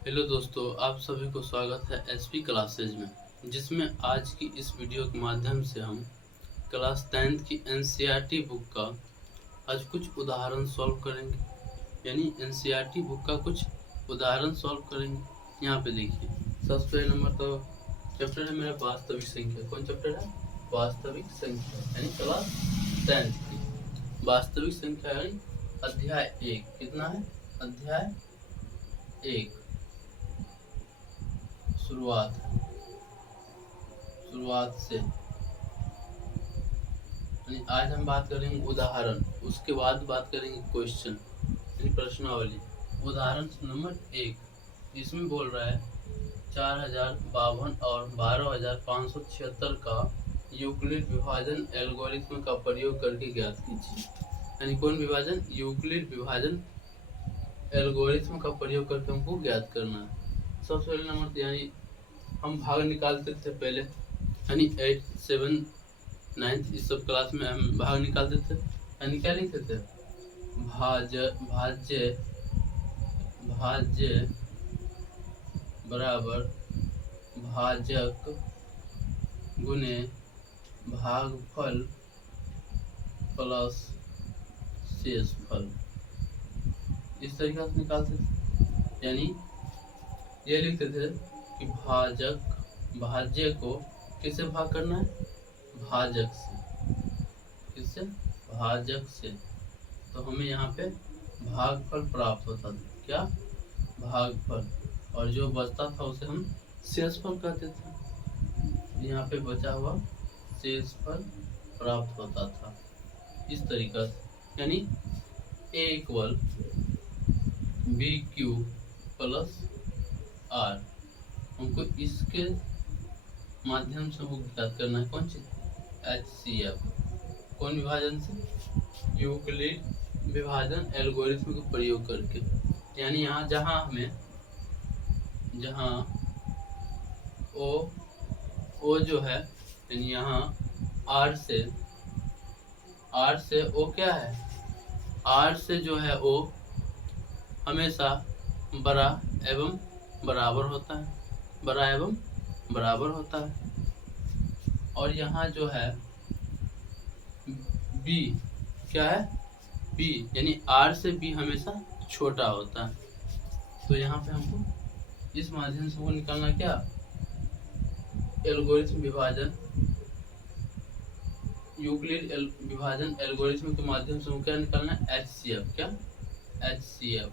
Hello दोस्तों, आप सभी को स्वागत है एसपी क्लासेज में, जिसमें आज की इस वीडियो के माध्यम से हम क्लास 10th की एनसीईआरटी बुक का आज कुछ उदाहरण सॉल्व करेंगे। यानी एनसीईआरटी बुक का कुछ उदाहरण सॉल्व करेंगे। यहाँ पे देखिए, सबसे नंबर तो चैप्टर है मेरा वास्तविक संख्या। कौन चैप्टर है? वास्तविक संख्या, यानी क्लास 10th की वास्तविक संख्या, यानी अध्याय 1। कितना है? अध्याय 1, शुरुआत से। आज हम बात करेंगे उदाहरण, उसके बाद बात करेंगे क्वेश्चन यानी प्रश्नावली। उदाहरण नंबर 1, इसमें बोल रहा है 4052 और 12576 का यूक्लिड विभाजन एल्गोरिथ्म का प्रयोग करके ज्ञात कीजिए। यानी कौन विभाजन? यूक्लिड विभाजन एल्गोरिथ्म का प्रयोग करके हमको ज्ञात करना है। सबसे पहले नंबर, यानी हम भाग निकालते थे पहले, यानी 8, 7, 9 इस सब क्लास में हम भाग निकालते थे। यानी क्या लिखते थे? भाज्य बराबर भाजक गुने भागफल प्लस शेषफल, इस तरीके से निकालते थे। यानी ये लिखते थे कि भाज्य को किससे भाग करना है? भाजक से। किससे? भाजक से। तो हमें यहाँ पे भागफल प्राप्त होता था। क्या? भागफल। और जो बचता था उसे हम शेषफल कहते थे। यहाँ पे बचा हुआ शेषफल प्राप्त होता था इस तरीका से। यानी A equal BQ plus R, हमको इसके माध्यम से वो ज्ञात करना है। कौन चीज? HCF। कौन विभाजन से? यूक्लिड विभाजन एल्गोरिथ्म का प्रयोग करके। यानी यहाँ जहाँ ओ जो है, यानी यहाँ R से O क्या है? R से जो है O हमेशा बड़ा एवं बराबर होता है। और यहाँ जो है B क्या है? B यानी R से B हमेशा छोटा होता है। तो यहाँ पे हमको इस माध्यम से वो निकालना क्या? एल्गोरिथ्म विभाजन, यूक्लिड विभाजन एल्गोरिथ्म के माध्यम से वो क्या निकालना है? HCF। क्या? HCF,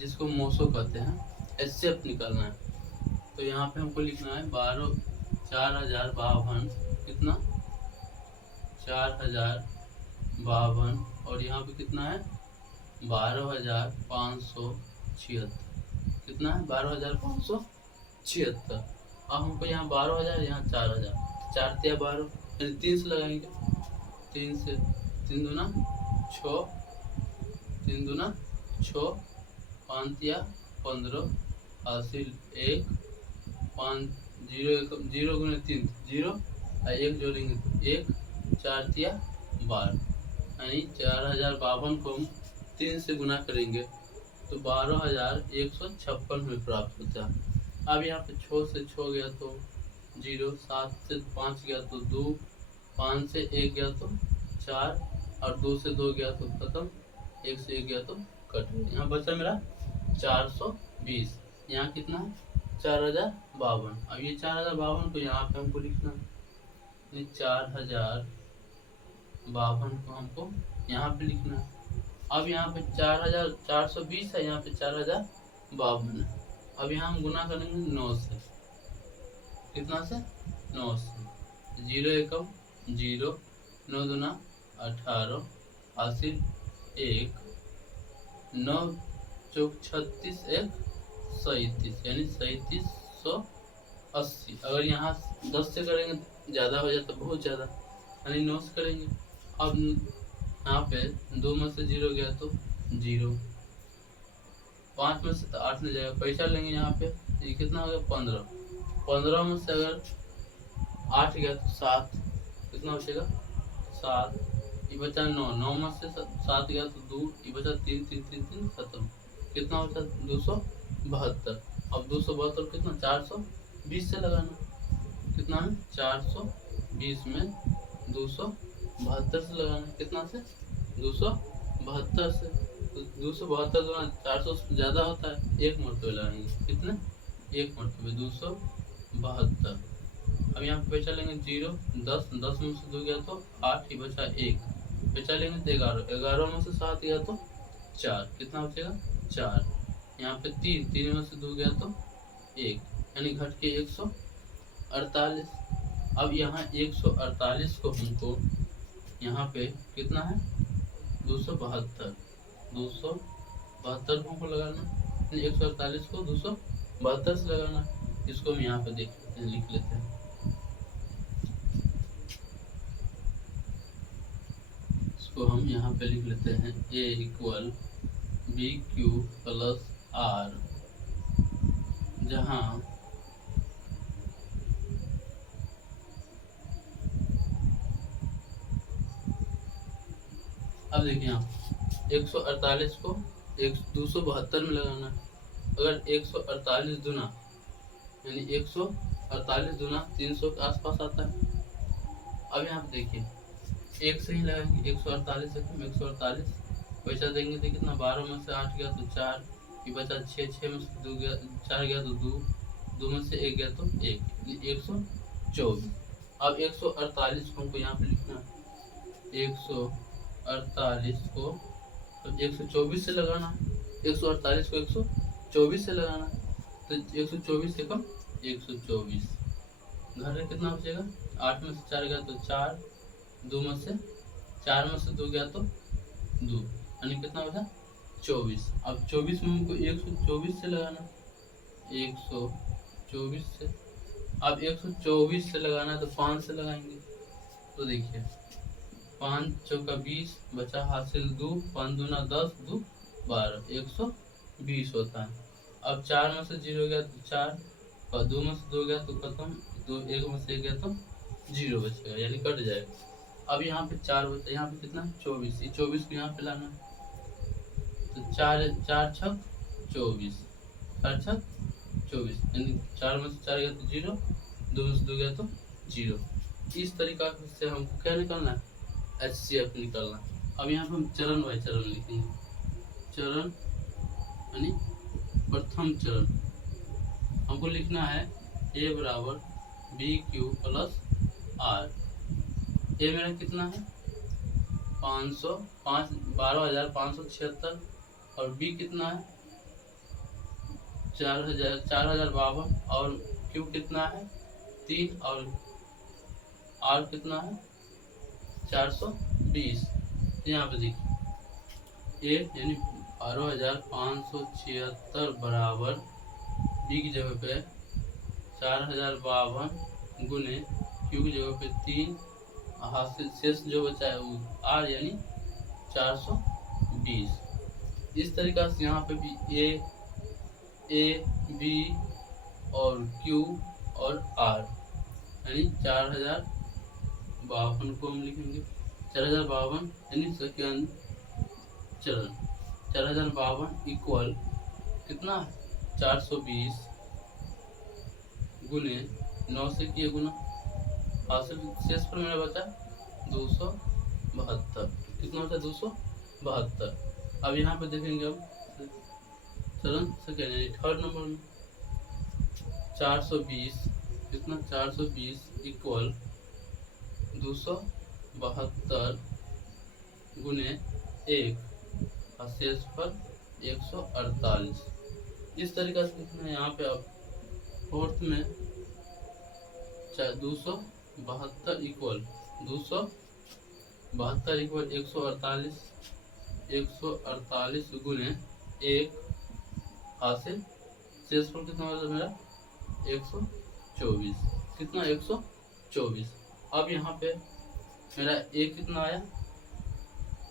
जिसको मोसो कहते हैं, HCF निकालना है। तो यहाँ पे हमको लिखना है 4052, कितना? 4052, और यहाँ पे कितना है? 12576। कितना है? 12576। अब हमको यहाँ 12000, यहाँ 4000, 4 तिया 12, यानी 3 से लगाएंगे। 3 से 3 दूना 6, 3 दूना 6, 5 तिया 15, हासिल 1, 5, 0 गुने 3 0, 1 जोड़ेंगे तो 1, 4 तिया 12, यानी 4052 को हम 3 से गुना करेंगे तो 12156 में प्राप्त होता है। अब यहाँ पे 6 से 6 गया तो 0, 7 से 5 गया तो 2, 5 से 1 गया तो 4, और 2 से 2 गया तो खत्म, 1 से 1 गया तो कट। यहाँ बचा मेरा 420। यहाँ कितना है? 4052। अब ये 4052 को यहाँ पे हमको लिखना है। 4052 को हमको यहाँ पे लिखना है। अब यहाँ पे 4420 है, यहाँ पे 4052 है। अब यहाँ हम गुना करेंगे 9 से। कितना से? 9 से। 0 एकम 0, 9 दूना 18, हासिल 1, 9 चौक 36, 1 37, यानी 3780। अगर यहाँ 10 से करेंगे ज़्यादा हो जाता, बहुत ज़्यादा, यानी 9 से करेंगे। अब यहाँ पे 2 में से 0 गया तो 0, 5 में से तो 8 नहीं जाएगा, पैसा लेंगे यहाँ पे। ये कितना हो गया? 15। 15 में से अगर 8 गया तो 7, कितना बचेगा? 7। ये बचा 9, 9 में से 7 गया तो 2, ये बचा 3, 3, 3, 3 खत्म। कितना बचा? 200 बहत्तर। अब 272 कितना 420 से लगाना, कितना है 420 में 272 से लगाना, कितना से 272 से। तो 272 गुना 400 से ज़्यादा होता है, एक मरतबे लगाएंगे, कितने एक मरतबे 272। अब यहाँ पे बचा लेंगे 0 10 10 में से 2 गया तो 8 ही बचा 1, बचा लेंगे तो 11 11 में से 7 गया तो 4, कितना बचेगा 4। यहाँ पे 3 3 में से 2 गया तो 1, यानी घट के 148। अब यहाँ 148 को हमको यहाँ पे कितना है 272 272 को हमको लगाना, 148 को 272 से लगाना। इसको हम यहाँ पे देख लेते हैं, लिख लेते हैं। इसको हम यहाँ पे लिख लेते हैं A equal BQ plus R, जहाँ अब देखिए यहाँ 148 को 272 में लगाना है। अगर 148 दुना यानी 148 दुना 300 के आसपास आता है। अब यहाँ पे देखिए एक से ही लगाएंगे, 148 से कम 148 बचा देंगे तो कितना 12 में से 8 गया तो 4, ये बचा 6 6 में से 2 गया 4 गया तो 2 2 में से 1 गया तो 1 124। अब 148 को हमको यहाँ पे लिखना है, 148 को तो 124 से लगाना, 148 को 124 से लगाना, तो 124 से कम 124, घर में कितना बचेगा 8 में से 4 गया तो 4, 2 में से 4 में से 2 गया तो 2, यानी कितना बचा 24। अब 24 में हमको 124 से लगाना, 124 से। अब 124 से लगाना है तो 5 से लगाएंगे, तो देखिए 5 चौका 20 बचा हासिल 2, 5 दूना 10 2 12 120 होता है। अब 4 में से 0 गया तो 4 और 2 में से 2 गया तो खत्म, 2 1 में से 1 गया तो 0 बचेगा, यानी कट जाएगा। अब यहाँ पे 4 बचा, यहाँ पे कितना 24, ये 24 को यहाँ पे लाना, तो 4 4 छक 24 4 छक 24, यानी 4 में से 4 गया तो 0, 2 में से 2 गया तो 0। इस तरीका से हमको क्या निकालना है HCF निकालना। अब यहाँ पे हम चरण बाय चरण लिखेंगे, चरण यानी प्रथम चरण हमको लिखना है A बराबर BQ प्लस R। A मेरा कितना है 12,576 और B कितना है 4052 और Q कितना है 3 और R कितना है 420। यहाँ पे देखिए A यानी 12,576 बराबर B की जगह पे 4052 गुने Q की जगह पे 3, हासिल शेष जो बचा है वो R यानी 420। इस तरीका से यहाँ पे भी A B और Q और R यानी 4052 को हम लिखेंगे, 4052 यानी सेकेंड चरण, 4052 इक्वल कितना 420 गुने 9 से किए गुना, हासिल शेष पर मेरा बचा 272, कितना बचा 272। अब यहाँ पे देखेंगे हम चरण सेकेंड यानी थर्ड नंबर में 420 कितना 420 इक्वल 272 गुने 1 और शेष पर 148। इस तरीका से लिखना है। यहाँ पे अब फोर्थ में 272 इक्वल 148 गुने 1 हासिल शेष पर कितना होगा मेरा 124, कितना 124। अब यहाँ पे मेरा A कितना आया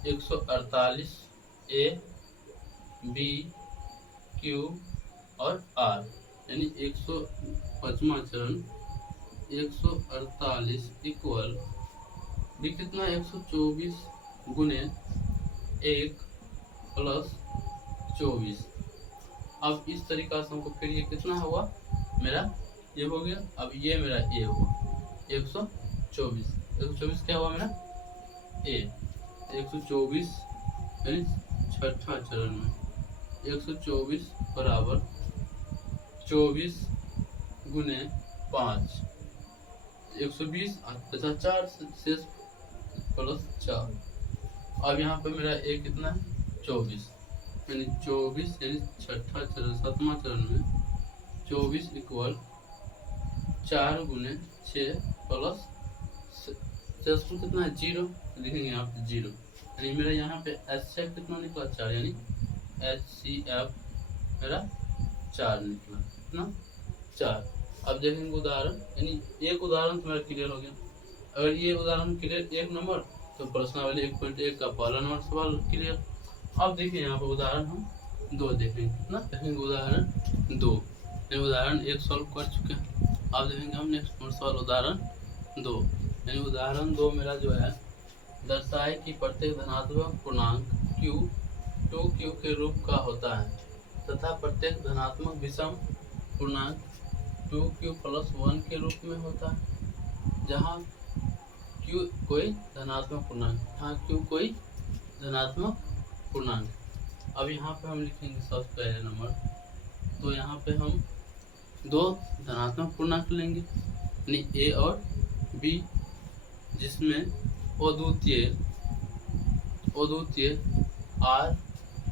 148 A B Q और R यानी 105वां चरण 148 इक्वल B कितना 124 गुने 1 प्लस 24 अब इस तरीका से हमको फिर ये कितना हुआ मेरा ये हो गया। अब ये मेरा ए हुआ 124। 124 क्या हुआ मेरा ए। 124 यानी छठा चरण में 124 बराबर 24 गुने 5 120 तथा 4 शेष प्लस 4। अब यहाँ पे मेरा ए कितना है 24 यानी 24 यानी छठा चरण 7वां चरण में 24 इक्वल 4 गुने 6 प्लस शेषफल कितना है 0 लिखेंगे यहाँ पे 0 यानी मेरा यहाँ पे HCF कितना निकला 4 यानी HCF मेरा 4 निकला कितना 4। अब देखेंगे उदाहरण यानी एक उदाहरण तो मेरा क्लियर हो गया। अगर ये उदाहरण क्लियर 1 नंबर तो प्रश्नावली 1.1 का पहला नंबर सवाल क्लियर। अब देखिए यहाँ पर उदाहरण हम 2 देखेंगे कितना देखेंगे उदाहरण 2 यानी उदाहरण 1 सॉल्व कर चुके हैं। अब देखेंगे हम नेक्स्ट नंबर सवाल उदाहरण 2 यानी उदाहरण 2 मेरा जो है दर्शाए कि प्रत्येक धनात्मक पूर्णांक q 2q के रूप का होता है तथा प्रत्येक धनात्मक विषम पूर्णांक 2q + 1 के रूप में होता है जहाँ q कोई धनात्मक पूर्णांक q कोई धनात्मक पूर्णांक। अब यहाँ पे हम लिखेंगे सबसे पहले नंबर तो यहाँ पे हम 2 धनात्मक पूर्णांक लेंगे यानी a और b जिसमें अद्वितीय r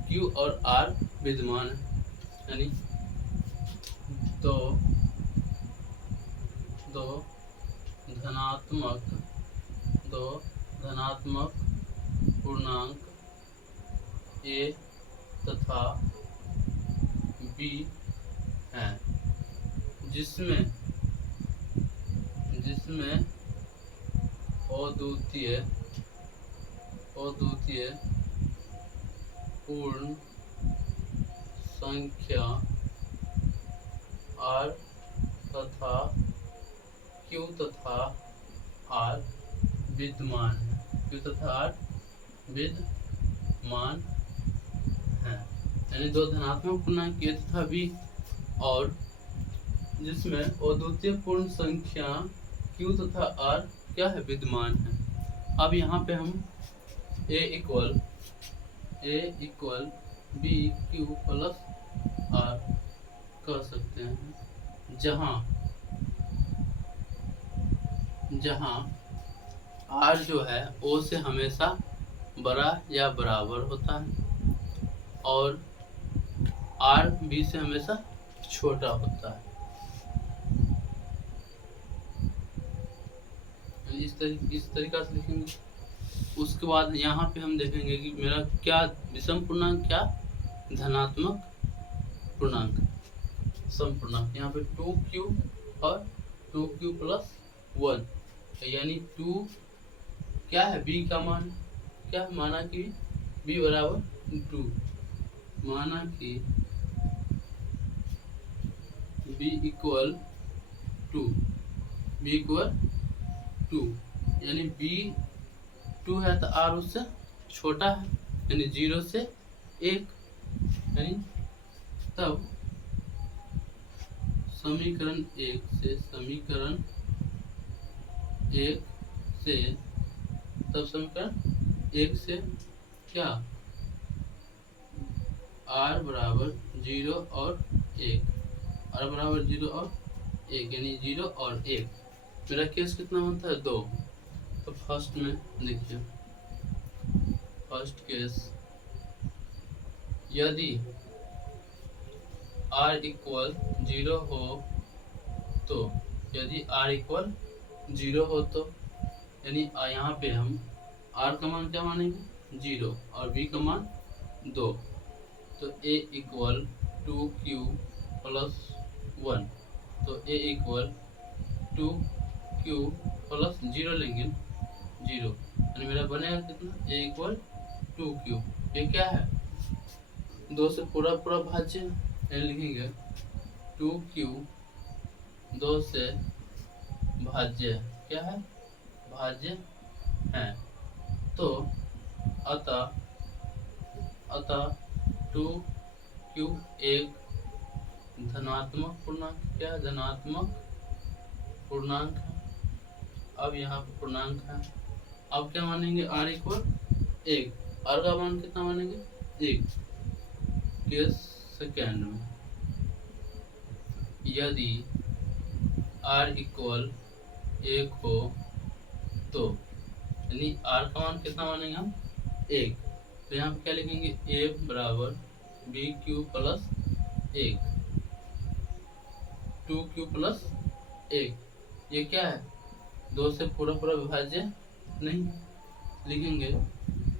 q और r विद्यमान है यानी दो धनात्मक पूर्णांक a तथा b हैं जिसमें अद्वितीय पूर्ण संख्या r तथा q तथा r विद्यमान है यानी 2 धनात्मक पूर्णांक a तथा b और जिसमें अद्वितीय पूर्ण संख्या q तथा r क्या है विद्यमान है। अब यहाँ पे हम a इक्वल bq + r कर सकते हैं जहाँ r जो है o से हमेशा बड़ा या बराबर होता है और r b से हमेशा छोटा होता है। इस तरीका से लिखेंगे। उसके बाद यहाँ पे हम देखेंगे कि मेरा क्या विषम पूर्णांक क्या धनात्मक पूर्णांक सम पूर्णांक यहाँ पे 2q और 2q + 1 यानी 2 क्या है b का मान क्या माना कि b बराबर 2 माना कि b इक्वल 2 यानी b 2 है तो r उससे छोटा है यानी 0 से 1 यानी तब समीकरण 1 से क्या r बराबर 0 और 1 यानी 0 और 1 मेरा केस कितना बनता है 2। तो फर्स्ट में देखिए फर्स्ट केस यदि r इक्वल 0 हो तो यानी यहाँ पे हम r का मान क्या मानेंगे 0 और b का मान 2 तो a इक्वल 2q + 1 तो a इक्वल 2q + 0 लेंगे 0 यानी मेरा बनेगा कितना a इक्वल 2q ये क्या है 2 से पूरा भाज्य यानी लिखेंगे 2q 2 से भाज्य क्या है भाज्य है तो अतः 2q 1 धनात्मक पूर्णांक, क्या है धनात्मक पूर्णांक है। अब यहाँ पर पूर्णांक है, अब क्या मानेंगे r इक्वल 1, r का मान कितना मानेंगे 1 के सेकेंड में। यदि r इक्वल 1 हो तो यानी r का मान कितना मानेंगे हम 1, तो यहाँ पे क्या लिखेंगे a बराबर b q plus 1, 2q plus 1। ये क्या है 2 से पूरा पूरा विभाज्य नहीं, लिखेंगे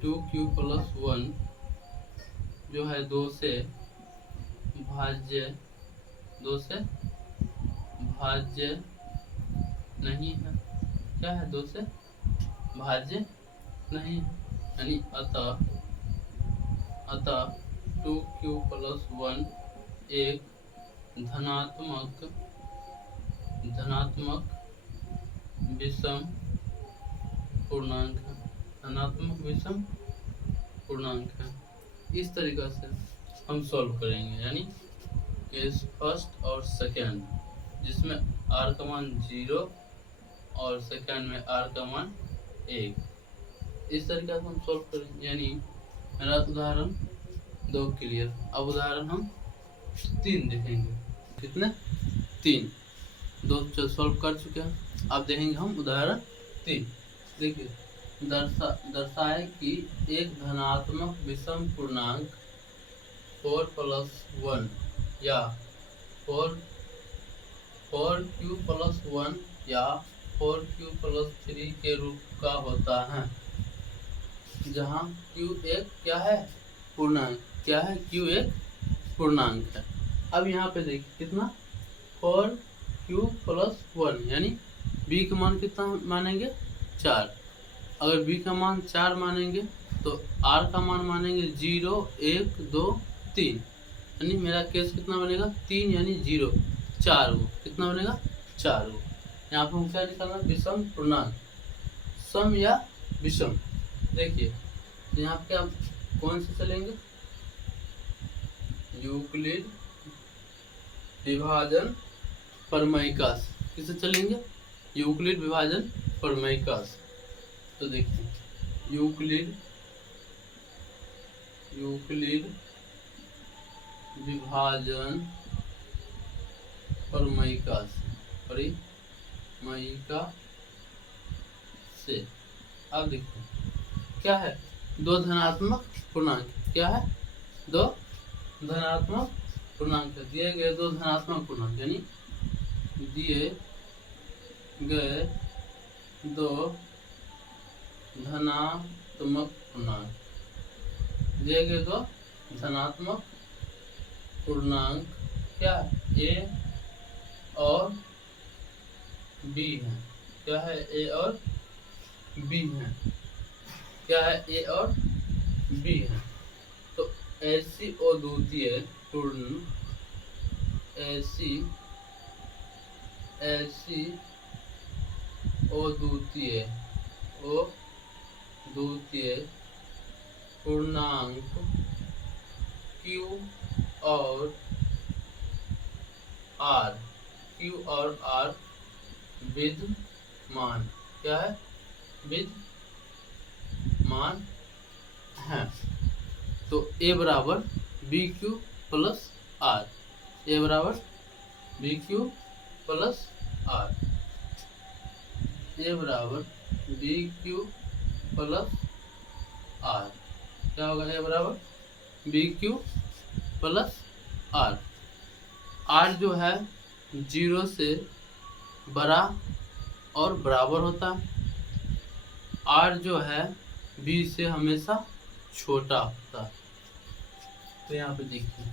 2q प्लस 1 जो है 2 से भाज्य, 2 से भाज्य नहीं है, क्या है 2 से भाज्य नहीं है, यानी अतः 2q प्लस 1 एक धनात्मक विषम पूर्णांक है, धनात्मक विषम पूर्णांक है। इस तरीका से हम सॉल्व करेंगे, यानी केस फर्स्ट और सेकेंड जिसमें r का मान 0 और सेकेंड में r का मान 1। इस तरीके से हम सॉल्व करेंगे, यानी मेरा उदाहरण 2 क्लियर। अब उदाहरण हम 3 देखेंगे, कितने 3, 2 सॉल्व कर चुके हैं। अब देखेंगे हम उदाहरण 3। देखिए दर्शाए कि एक धनात्मक विषम पूर्णांक 4 प्लस 1 या 4q प्लस 1 या 4q प्लस 3 के रूप का होता है, जहाँ q एक क्या है पूर्णांक, क्या है q एक पूर्णांक है। अब यहाँ पे देखिए कितना 4q प्लस 1 यानी b का मान कितना मानेंगे 4। अगर b का मान 4 मानेंगे तो r का मान मानेंगे 0 1 2 3, यानी मेरा केस कितना बनेगा 3 यानी 0 4 हो, कितना बनेगा 4 हो। यहाँ पर हम क्या निकालना विषम पूर्णांक, सम या विषम। देखिए यहाँ पे आप कौन से चलेंगे यूक्लिड विभाजन प्रमेयिका से, किसे चलेंगे यूक्लिड विभाजन प्रमेयिका से। तो देखिए यूक्लिड विभाजन प्रमेयिका से। अब देखिए क्या है 2 धनात्मक पूर्णांक, क्या है 2 धनात्मक पूर्णांक दिए गए, 2 धनात्मक पूर्णांक यानी दिए गए 2 धनात्मक पूर्णांक, दिए गए 2 धनात्मक पूर्णांक क्या a और b है, क्या है a और b है, क्या है a और b है। तो ऐसी अद्वितीय पूर्ण ऐसी अद्वितीय पूर्णांक q और r विद्यमान, क्या है विद्यमान है। तो a बराबर b q plus r, a बराबर b q plus r, a बराबर बी क्यू प्लस आर, क्या होगा a बराबर b q plus r. R जो है 0 से बड़ा और बराबर होता है, आर जो है b से हमेशा छोटा होता है। तो यहाँ पे देखिए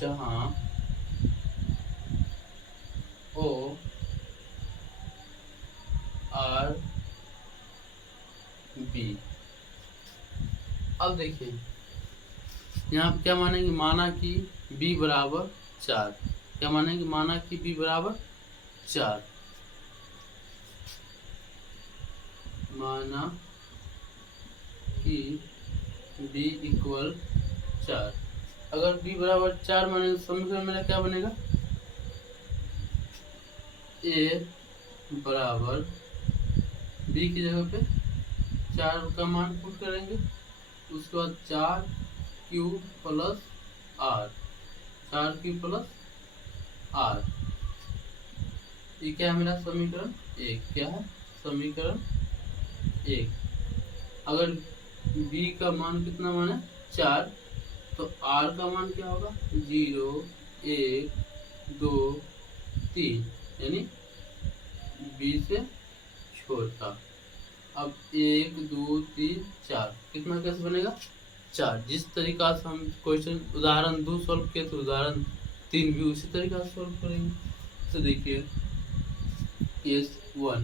जहाँ ओ आर बी, अब देखिए यहाँ पे क्या मानेंगे, माना कि b बराबर 4, क्या मानेंगे माना कि b बराबर 4, माना कि b इक्वल 4। अगर b बराबर 4 माने समीकरण मेरा क्या बनेगा, a बराबर b की जगह पे 4 का मान पुट करेंगे, उसके बाद 4q plus r, 4q plus r, ये क्या है मेरा समीकरण 1। क्या है समीकरण 1। अगर b का मान कितना माने 4, तो r का मान क्या होगा 0 1 2 3, यानी b से छोटा। अब 1 2 3 4 कितना कैसे बनेगा 4। जिस तरीका से हम क्वेश्चन उदाहरण 2 सॉल्व किए थे, उदाहरण 3 भी उसी तरीका से सॉल्व करेंगे। तो देखिए केस 1,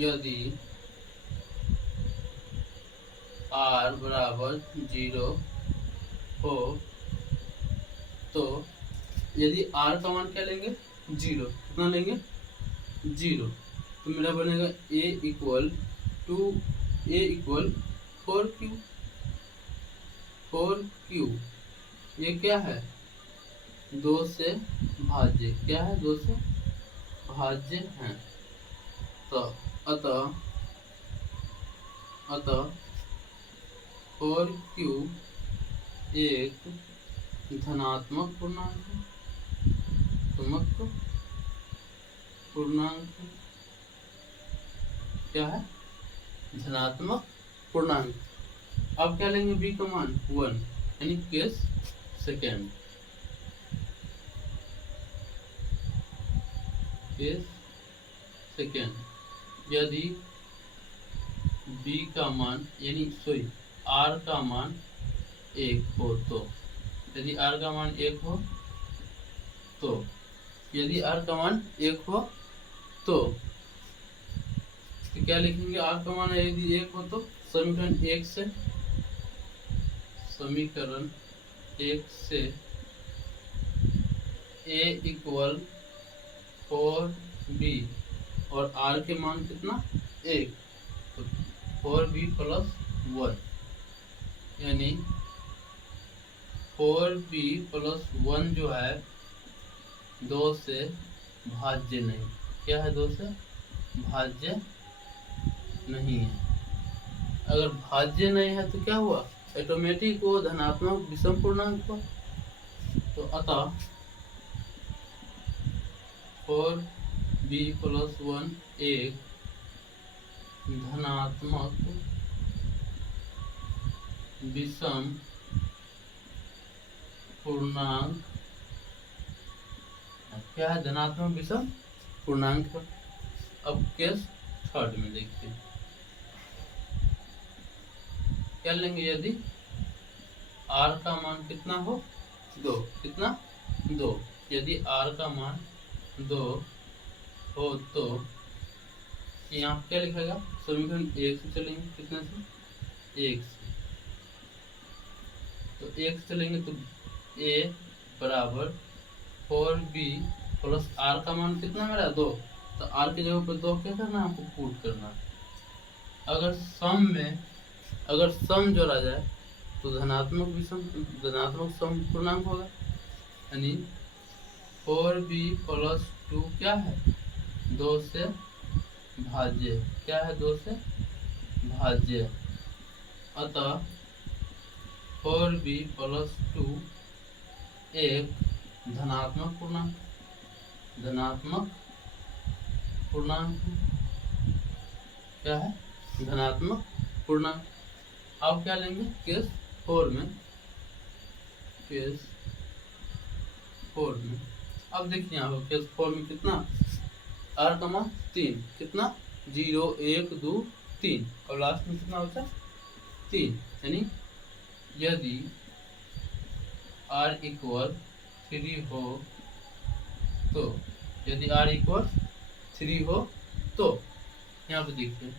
यदि r बराबर 0 हो तो यदि r का मान क्या लेंगे 0, कितना लेंगे 0, तो मेरा बनेगा a इक्वल 4q। 4q ये क्या है 2 से भाज्य, क्या है 2 से भाज्य है। तो अतः 4q एक धनात्मक पूर्णांक है, क्या है धनात्मक पूर्णांक। अब क्या लेंगे b का मान 1, यानी केस सेकेंड। केस सेकेंड यदि b का मान यानी r का मान 1 हो तो, यदि r का मान 1 हो तो, यदि r का मान 1 हो तो क्या लिखेंगे r का मान यदि 1 हो तो समीकरण 1 से a इक्वल 4b और r के मान कितना 1, तो 4b प्लस 1, यानी 4b प्लस 1 जो है 2 से भाज्य नहीं। क्या है 2 से भाज्य नहीं है। अगर भाज्य नहीं है तो क्या हुआ ऑटोमेटिक वो धनात्मक विषम पूर्णांक हुआ। तो अतः 4b प्लस 1 एक धनात्मक विषम पूर्णांक, क्या है धनात्मक विषम पूर्णांक। अब केस थर्ड में देखिए क्या लेंगे, यदि r का मान कितना हो 2, कितना 2, यदि r का मान 2 हो तो यहाँ क्या लिखेगा समीकरण 1 से चलेंगे, कितने से 1 से, तो 1 से चलेंगे तो a बराबर 4b प्लस r का मान कितना मेरा 2, तो r की जगह पर 2 क्या करना है हमको पुट करना। अगर सम जोड़ा जाए तो धनात्मक सम पूर्णांक होगा, यानी 4b प्लस 2 क्या है 2 से भाज्य, क्या है 2 से भाज्य। अतः 4b प्लस 2 एक धनात्मक पूर्णांक क्या है धनात्मक पूर्णांक। अब क्या लेंगे केस 4 में, अब देखिए यहाँ पर केस 4 में कितना r का मान 3, कितना 0 1 2 3 और लास्ट में कितना होता है 3, यानी यदि r इक्वल 3 हो तो, यदि r इक्वल 3 हो तो यहाँ पे देखिए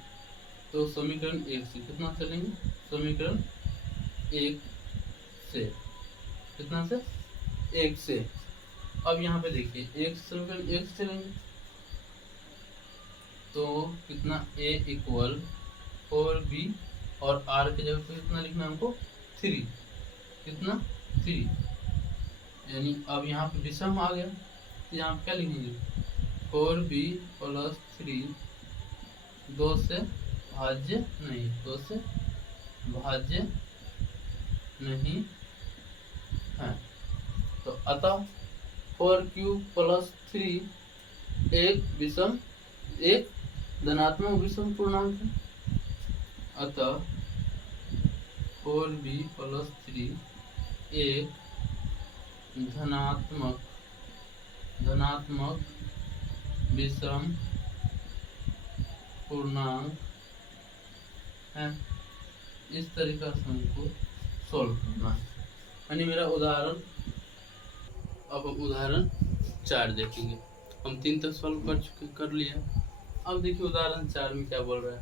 तो समीकरण 1 से कितना चलेंगे, समीकरण 1 से कितना से 1 से। अब यहाँ पे देखिए एक समीकरण 1 से चलेंगे तो कितना a इक्वल 4b और r के जगह पे कितना लिखना हमको 3, कितना 3, यानी अब यहाँ पे विषम आ गया, यहाँ पे क्या लिखेंगे 4b प्लस 3 2 से भाज्य नहीं, 2 से भाज्य नहीं है। तो अतः 4q प्लस 3 एक विषम एक धनात्मक विषम पूर्णांक है। अतः 4b प्लस 3 एक धनात्मक विषम पूर्णांक है। इस तरीका से हमको सॉल्व करना है। यानी मेरा उदाहरण, अब हम उदाहरण 4 देखेंगे। हम 3 तक सॉल्व कर लिया। अब देखिए उदाहरण 4 में क्या बोल रहा है।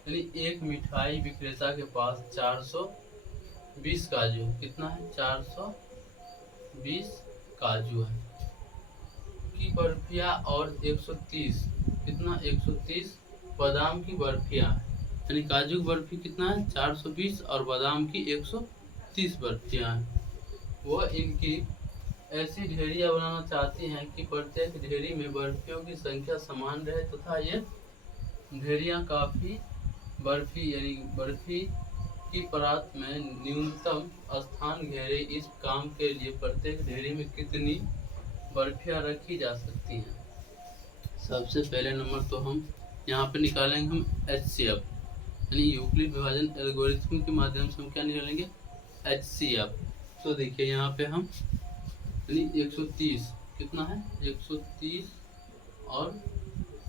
यानी एक मिठाई विक्रेता के पास 420 काजू, कितना है 420 काजू है की बर्फिया और 130, कितना 130 बादाम की बर्फिया है। यानी काजू की बर्फी कितना है 420 और बादाम की 130 बर्फियाँ हैं। वह इनकी ऐसी ढेरियाँ बनाना चाहती हैं कि प्रत्येक ढेरी में बर्फियों की संख्या समान रहे तथा ये ढेरियाँ काफ़ी बर्फी यानी बर्फी की परात में न्यूनतम स्थान घेरे। इस काम के लिए प्रत्येक ढेरी में कितनी बर्फियाँ रखी जा सकती हैं। सबसे पहले नंबर तो हम यहाँ पे निकालेंगे हम HCF, यानी यूक्लिड विभाजन एल्गोरिथम के माध्यम से हम क्या निकालेंगे HCF। तो देखिए यहाँ पे हम यानी 130 कितना है 130 और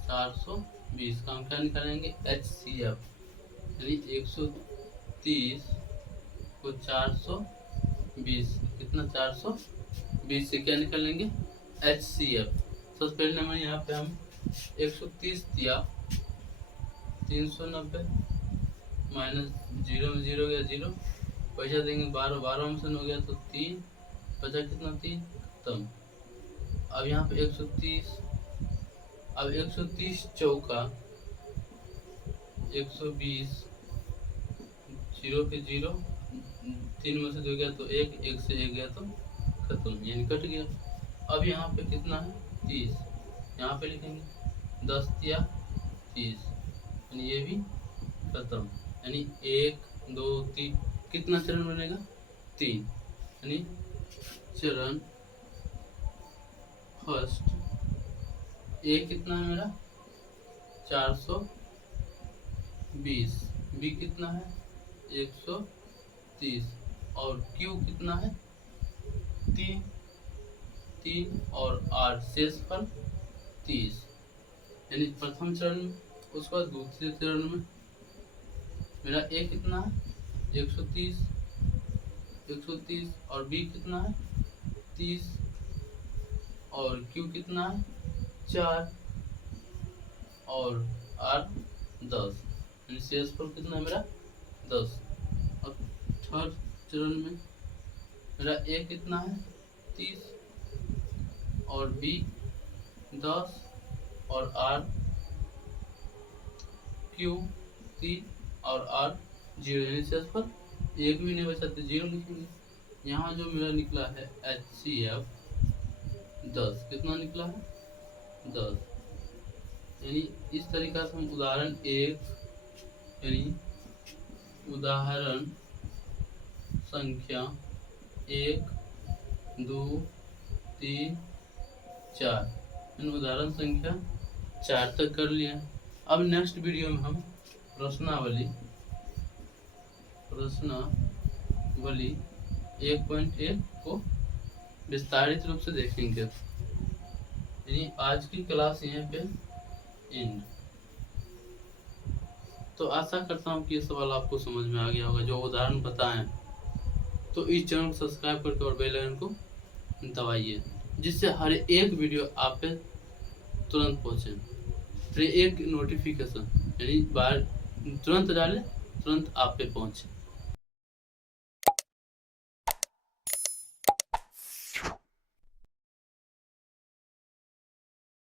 420 का हम क्या निकालेंगे HCF, यानी 130 को 420 कितना 420 से क्या निकालेंगे HCF। सबसे पहले नंबर यहाँ पे हम 130 दिया 390 माइनस 0 में 0 गया 0, पैसा देंगे 12 में से हो गया तो 3 बचा कितना 3 खत्म। अब यहाँ पे 130, अब 130 चौका 120 0 के 0, 3 में से 2 गया तो 1, 1 से 1 गया तो खत्म, यानी कट गया। अब यहाँ पे कितना है 30, यहाँ पे लिखेंगे 10 दिया 30, यानी ये भी खत्म। यानी 1 2 3 कितना चरण बनेगा 3, यानी चरण फर्स्ट ए कितना है मेरा 420, बी कितना है 130 और क्यू कितना है 3 और आर शेषफल 30, यानी प्रथम चरण में। उसके बाद दूसरे चरण में मेरा ए कितना है 130 और बी कितना है 30 और क्यू कितना है 4 और आर 10, यानी शेषफल कितना है मेरा 10। अब थर्ड चरण में मेरा ए कितना है 30 और बी 10 और आर क्यू 3 और आर 0, यानी शेषफल एक भी नहीं बचा तो 0 लिखेंगे। यहाँ जो मेरा निकला है HCF 10, कितना निकला है 10। यानी इस तरीका से हम उदाहरण 1 यानी उदाहरण संख्या 1 2 3 4 उदाहरण संख्या 4 तक कर लिया। अब नेक्स्ट वीडियो में हम प्रश्नावली 1.1 को विस्तारित रूप से देखेंगे। यानी आज की क्लास यहाँ पे एंड। तो आशा करता हूँ कि ये सवाल आपको समझ में आ गया होगा जो उदाहरण बताएं। तो इस चैनल को सब्सक्राइब करके और बेल आइकन को दबाइए, जिससे हर एक वीडियो आप पे तुरंत पहुँचे, फिर एक नोटिफिकेशन यानी बार तुरंत डालें तुरंत आप पे पहुँचे।